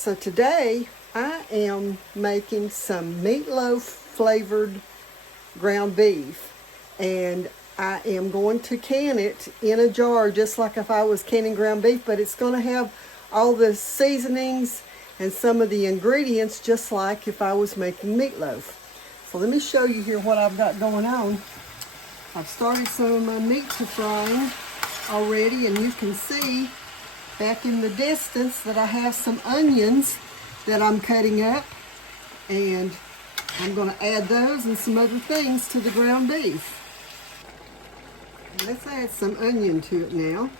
So today I am making some meatloaf flavored ground beef, and I am going to can it in a jar just like if I was canning ground beef, but it's going to have all the seasonings and some of the ingredients just like if I was making meatloaf. So let me show you here what I've got going on. I've started some of my meat to frying already, and you can see back in the distance that I have some onions that I'm cutting up, and I'm going to add those and some other things to the ground beef. Let's add some onion to it now.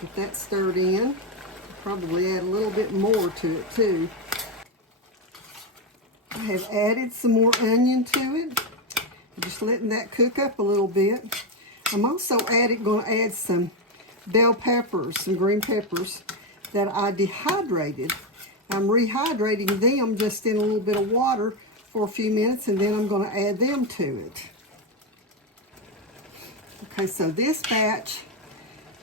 Get that stirred in. Probably add a little bit more to it too. I have added some more onion to it. I'm just letting that cook up a little bit. I'm also going to add some bell peppers, some green peppers that I dehydrated. I'm rehydrating them just in a little bit of water for a few minutes, and then I'm going to add them to it. Okay, so this batch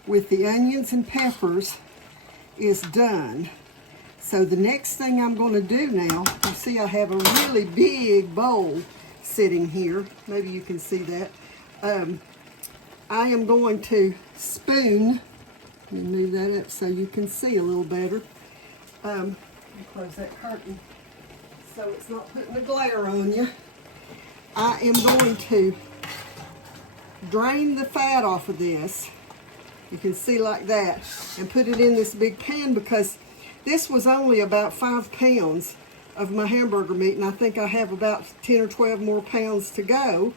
with the onions and peppers is done. So the next thing I'm going to do now, you see I have a really big bowl sitting here. Maybe you can see that. I am going to spoon. Let me move that up so you can see a little better. Close that curtain so it's not putting a glare on you. I am going to drain the fat off of this. You can see like that, and put it in this big pan because this was only about 5 pounds of my hamburger meat, and I think I have about 10 or 12 more pounds to go.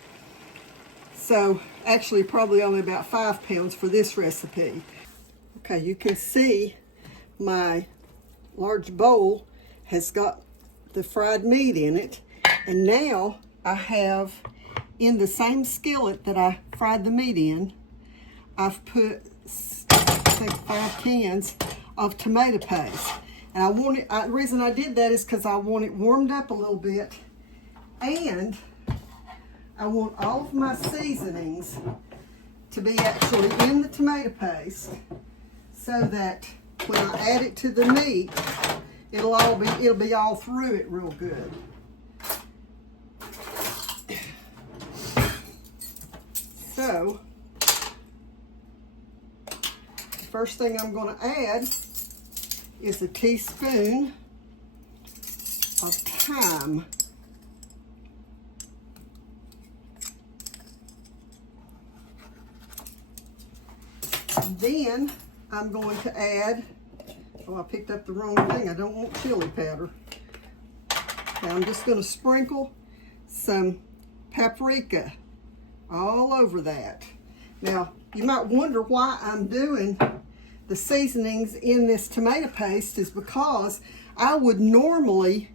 So actually probably only about 5 pounds for this recipe. Okay, you can see my large bowl has got the fried meat in it, and now I have in the same skillet that I fried the meat in, I've put I think 5 cans of tomato paste. And the reason I did that is because I want it warmed up a little bit, and I want all of my seasonings to be actually in the tomato paste so that when I add it to the meat, it'll be all through it real good. So the first thing I'm going to add is a teaspoon of thyme. And then I'm going to add, I picked up the wrong thing. I don't want chili powder. Okay, I'm just going to sprinkle some paprika all over that. Now, you might wonder why I'm doing the seasonings in this tomato paste is because I would normally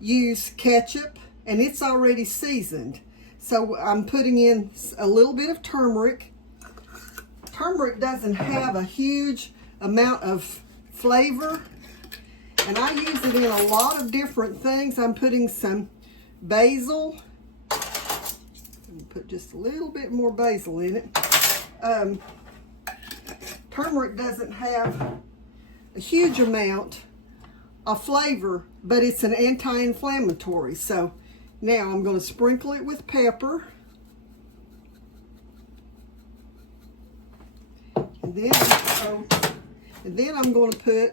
use ketchup, and it's already seasoned. So I'm putting in a little bit of turmeric. Turmeric doesn't have a huge amount of flavor, and I use it in a lot of different things. I'm putting some basil. Let me put just a little bit more basil in it. Turmeric doesn't have a huge amount of flavor, but it's an anti-inflammatory. So now I'm going to sprinkle it with pepper. And then I'm going to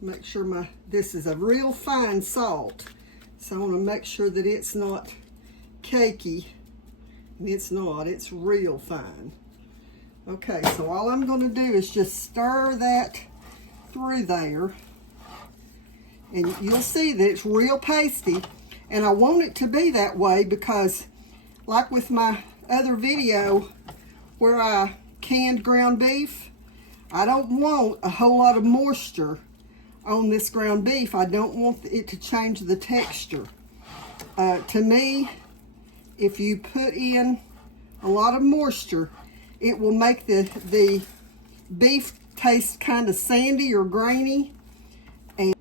make sure this is a real fine salt. So I want to make sure that it's not cakey. And it's not, it's real fine. Okay, so all I'm going to do is just stir that through there. And you'll see that it's real pasty. And I want it to be that way because, like with my other video where I canned ground beef, I don't want a whole lot of moisture on this ground beef. I don't want it to change the texture. To me, if you put in a lot of moisture, it will make the beef taste kind of sandy or grainy. And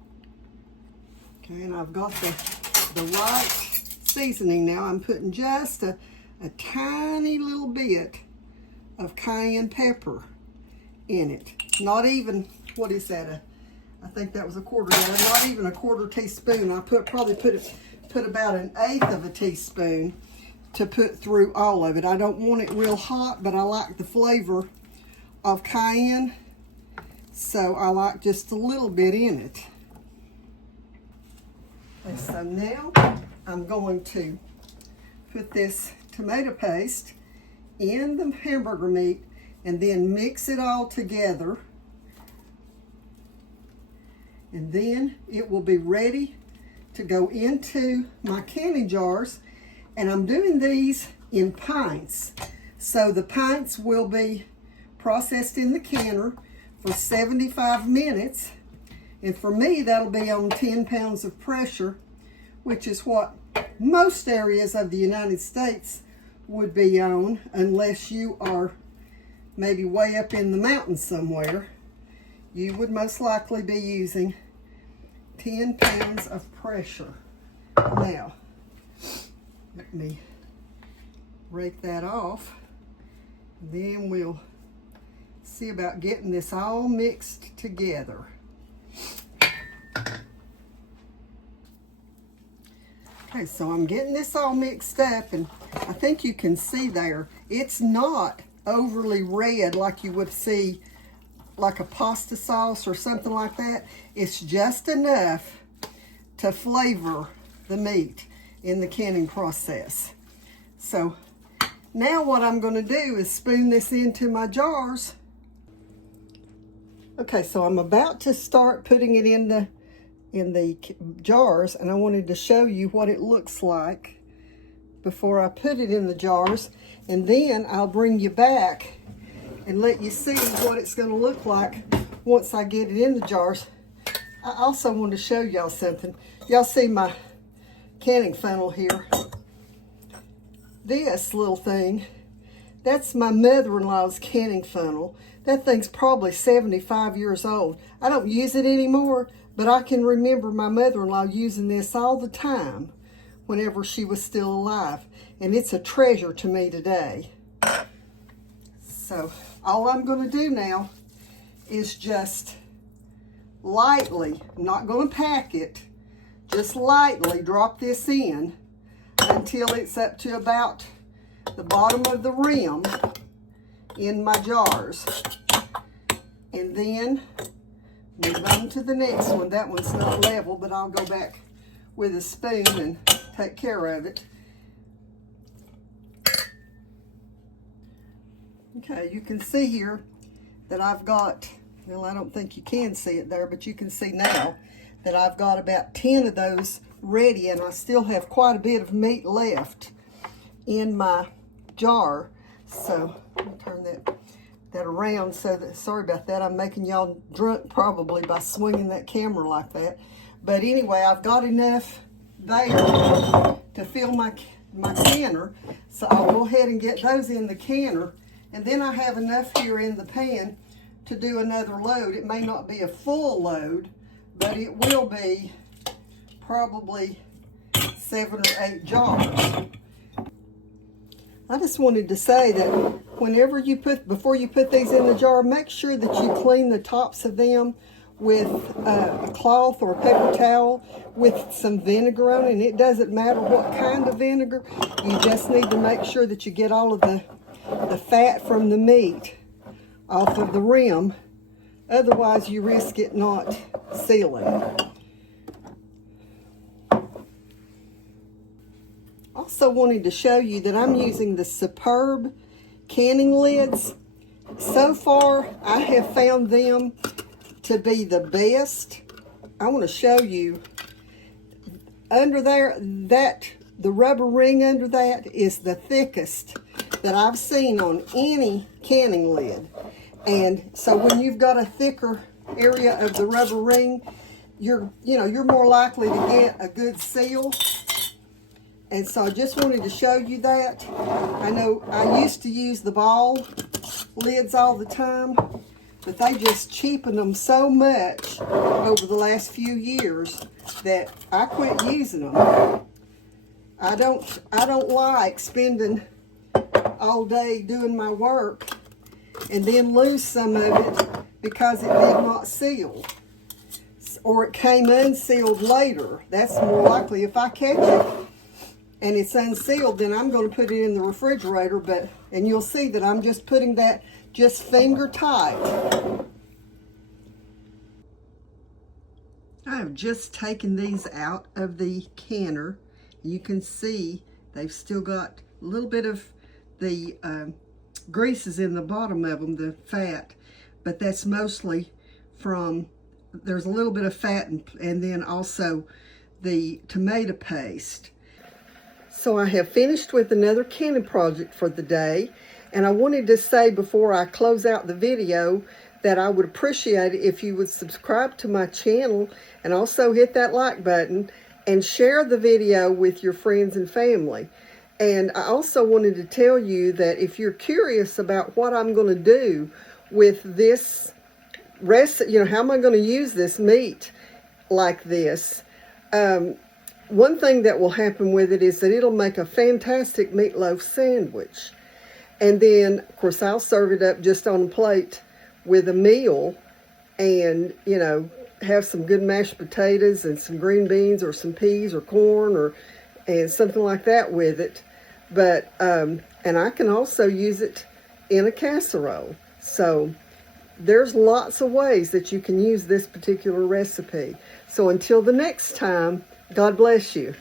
I've got the right seasoning now. I'm putting just a tiny little bit of cayenne pepper in it. Not even, what is that, I think that was a quarter gallon, not even a quarter teaspoon. I probably put about 1/8 of a teaspoon to put through all of it. I don't want it real hot, but I like the flavor of cayenne, so I like just a little bit in it. And so now I'm going to put this tomato paste in the hamburger meat and then mix it all together. And then it will be ready to go into my canning jars. And I'm doing these in pints. So the pints will be processed in the canner for 75 minutes. And for me, that'll be on 10 pounds of pressure, which is what most areas of the United States would be on, unless you are maybe way up in the mountains somewhere. You would most likely be using 10 pounds of pressure. Now, let me rake that off. Then we'll see about getting this all mixed together. Okay, so I'm getting this all mixed up, and I think you can see there, it's not overly red like you would see like a pasta sauce or something like that. It's just enough to flavor the meat in the canning process. So now what I'm going to do is spoon this into my jars. Okay, so I'm about to start putting it in the jars, and I wanted to show you what it looks like before I put it in the jars, and then I'll bring you back and let you see what it's going to look like once I get it in the jars. I also want to show y'all something. Y'all see my canning funnel here. This little thing, that's my mother-in-law's canning funnel. That thing's probably 75 years old. I don't use it anymore, but I can remember my mother-in-law using this all the time whenever she was still alive. And it's a treasure to me today. So all I'm going to do now is just lightly, I'm not going to pack it, just lightly drop this in until it's up to about the bottom of the rim in my jars. And then move on to the next one. That one's not level, but I'll go back with a spoon and take care of it. Okay, you can see here that I've got, well, I don't think you can see it there, but you can see now that I've got about 10 of those ready, and I still have quite a bit of meat left in my jar. So let me turn that around so that, sorry about that, I'm making y'all drunk probably by swinging that camera like that. But anyway, I've got enough there to fill my canner, so I'll go ahead and get those in the canner. And then I have enough here in the pan to do another load. It may not be a full load, but it will be probably 7 or 8 jars. I just wanted to say that whenever before you put these in the jar, make sure that you clean the tops of them with a cloth or a paper towel with some vinegar on it. And it doesn't matter what kind of vinegar. You just need to make sure that you get all of the fat from the meat off of the rim. Otherwise, you risk it not sealing. Also wanted to show you that I'm using the Superb canning lids. So far, I have found them to be the best. I want to show you under there, the rubber ring under that is the thickest that I've seen on any canning lid. And so when you've got a thicker area of the rubber ring, you're more likely to get a good seal. And so I just wanted to show you that. I know I used to use the ball lids all the time, but they just cheapened them so much over the last few years that I quit using them. I don't like spending all day doing my work and then lose some of it because it did not seal. or it came unsealed later. That's more likely. If I catch it and it's unsealed, then I'm going to put it in the refrigerator, and you'll see that I'm just putting that just finger tight. I have just taken these out of the canner. You can see they've still got a little bit of the greases in the bottom of them, the fat, but that's mostly from, there's a little bit of fat and then also the tomato paste. So I have finished with another canning project for the day, and I wanted to say before I close out the video that I would appreciate it if you would subscribe to my channel and also hit that like button and share the video with your friends and family. And I also wanted to tell you that if you're curious about what I'm going to do with this recipe, you know, how am I going to use this meat like this, one thing that will happen with it is that it'll make a fantastic meatloaf sandwich. And then, of course, I'll serve it up just on a plate with a meal and, you know, have some good mashed potatoes and some green beans or some peas or corn and something like that with it. But, and I can also use it in a casserole. So there's lots of ways that you can use this particular recipe. So until the next time, God bless you.